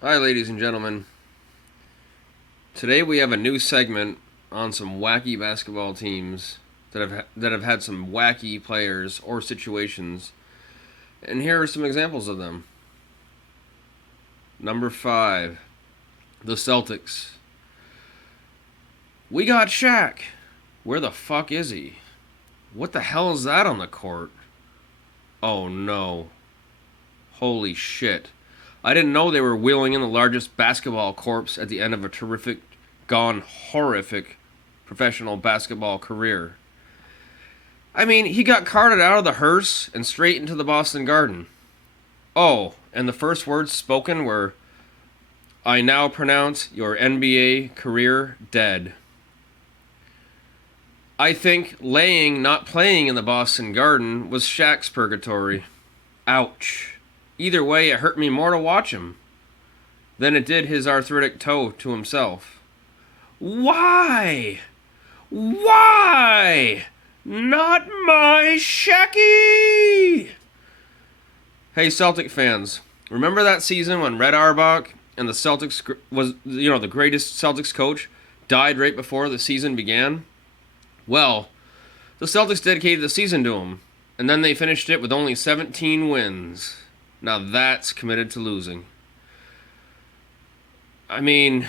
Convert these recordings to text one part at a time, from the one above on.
Hi, ladies and gentlemen. Today we have a new segment on some wacky basketball teams that have had some wacky players or situations, and here are some examples of them. Number 5, the Celtics. We got Shaq. Where the fuck is he? What the hell is that on the court? Oh no. Holy shit. I didn't know they were wheeling in the largest basketball corpse at the end of a terrific, gone horrific professional basketball career. I mean, he got carted out of the hearse and straight into the Boston Garden. Oh, and the first words spoken were, "I now pronounce your NBA career dead." I think laying, not playing in the Boston Garden was Shaq's purgatory. Ouch. Either way, it hurt me more to watch him than it did his arthritic toe to himself. Why? Why? Not my Shacky! Hey, Celtic fans, remember that season when Red Auerbach and the Celtics was, the greatest Celtics coach, died right before the season began? Well, the Celtics dedicated the season to him, and then they finished it with only 17 wins. Now that's committed to losing. I mean,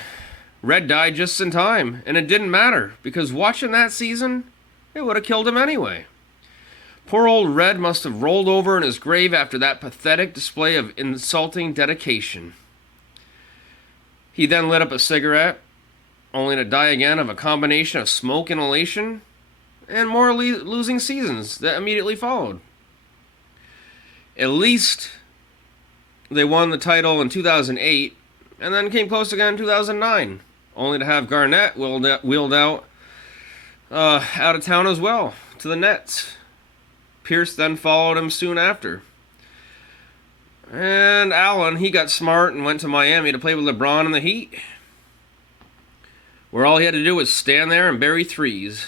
Red died just in time, and it didn't matter, because watching that season, it would have killed him anyway. Poor old Red must have rolled over in his grave after that pathetic display of insulting dedication. He then lit up a cigarette, only to die again of a combination of smoke inhalation and more losing seasons that immediately followed. At least they won the title in 2008 and then came close again in 2009, only to have Garnett wheeled out of town as well to the Nets. Pierce then followed him soon after. And Allen, he got smart and went to Miami to play with LeBron in the Heat, where all he had to do was stand there and bury threes.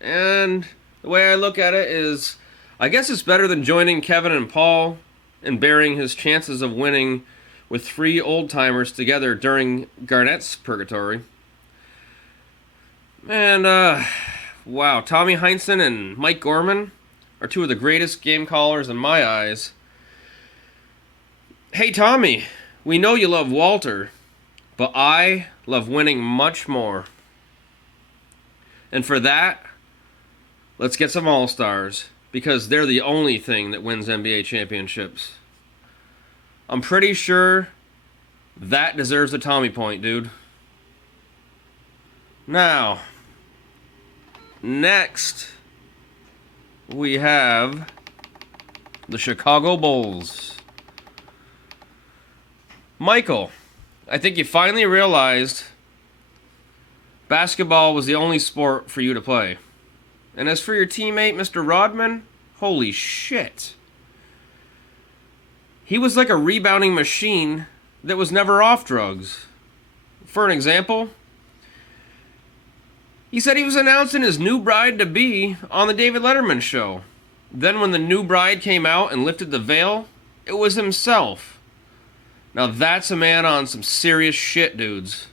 And the way I look at it is, I guess it's better than joining Kevin and Paul and burying his chances of winning with 3 old-timers together during Garnett's purgatory. And, wow, Tommy Heinsohn and Mike Gorman are 2 of the greatest game callers in my eyes. Hey, Tommy, we know you love Walter, but I love winning much more. And for that, let's get some All-Stars, because they're the only thing that wins NBA championships. I'm pretty sure that deserves a Tommy point, dude. Now, next, we have the Chicago Bulls. Michael, I think you finally realized basketball was the only sport for you to play. And as for your teammate, Mr. Rodman, holy shit. He was like a rebounding machine that was never off drugs. For an example, he said he was announcing his new bride-to-be on the David Letterman show. Then when the new bride came out and lifted the veil, it was himself. Now that's a man on some serious shit, dudes.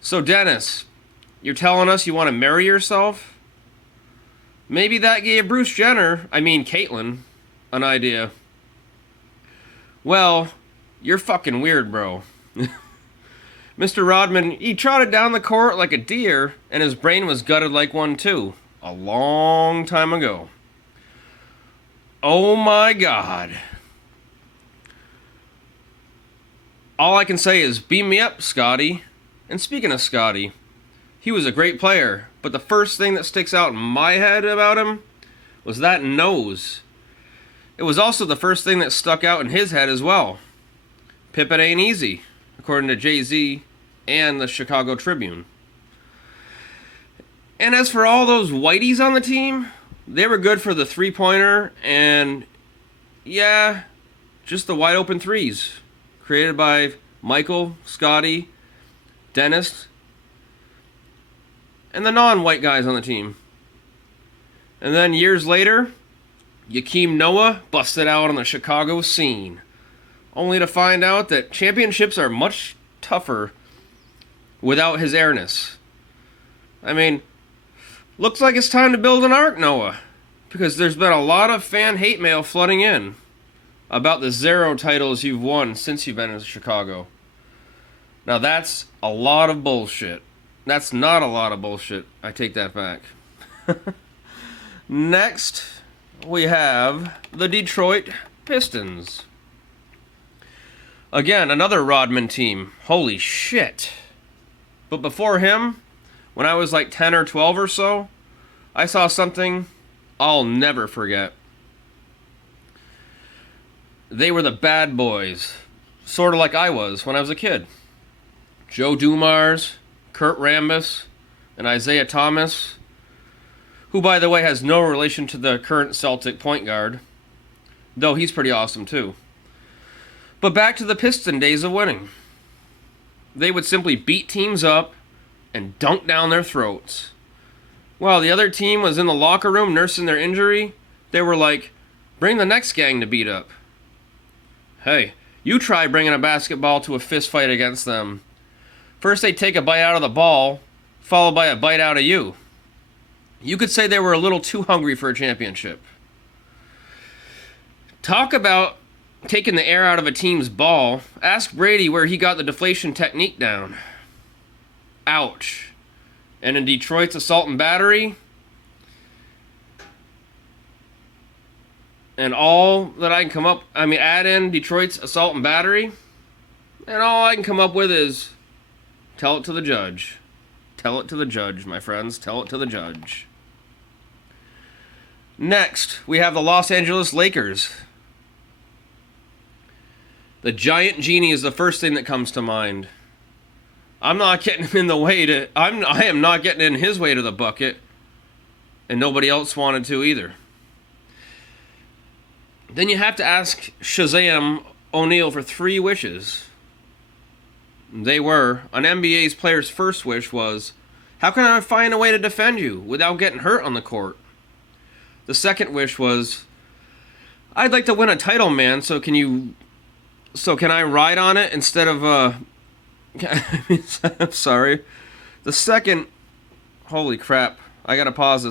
So Dennis, you're telling us you want to marry yourself? Maybe that gave Caitlyn, an idea. Well, you're fucking weird, bro. Mr. Rodman, he trotted down the court like a deer, and his brain was gutted like one too, a long time ago. Oh my God. All I can say is, beam me up, Scotty. And speaking of Scotty, he was a great player, but the first thing that sticks out in my head about him was that nose. It was also the first thing that stuck out in his head as well. Pippen ain't easy, according to Jay-Z and the Chicago Tribune. And as for all those whiteys on the team, they were good for the three-pointer and, yeah, just the wide-open threes. Created by Michael, Scotty, Dennis, and the non-white guys on the team. And then years later, Joakim Noah busted out on the Chicago scene. only to find out that championships are much tougher without his airness. I mean, looks like it's time to build an ark, Noah, because there's been a lot of fan hate mail flooding in about the 0 titles you've won since you've been in Chicago. Now that's a lot of bullshit. That's not a lot of bullshit. I take that back. Next, we have the Detroit Pistons. Again, another Rodman team. Holy shit. But before him, when I was like 10 or 12 or so, I saw something I'll never forget. They were the bad boys, sort of like I was when I was a kid. Joe Dumars, Kurt Rambis, and Isaiah Thomas, who, by the way, has no relation to the current Celtic point guard, though he's pretty awesome too. But back to the Piston days of winning. They would simply beat teams up and dunk down their throats. While the other team was in the locker room nursing their injury, they were like, bring the next gang to beat up. Hey, you try bringing a basketball to a fist fight against them. First they take a bite out of the ball, followed by a bite out of you. You could say they were a little too hungry for a championship. Talk about taking the air out of a team's ball. Ask Brady where he got the deflation technique down. Ouch. And in Detroit's assault and battery, and all that I can come up, add in Detroit's assault and battery, and all I can come up with is, tell it to the judge. Tell it to the judge, my friends. Tell it to the judge. Next, we have the Los Angeles Lakers. The giant genie is the first thing that comes to mind. I'm not getting him in the way to... I am not getting in his way to the bucket. And nobody else wanted to either. Then you have to ask Shazam O'Neal for 3 wishes. They were, an NBA's player's first wish was, how can I find a way to defend you without getting hurt on the court? The second wish was, I'd like to win a title, man, so can I ride on it instead of, I'm sorry. The second, holy crap, I gotta pause this for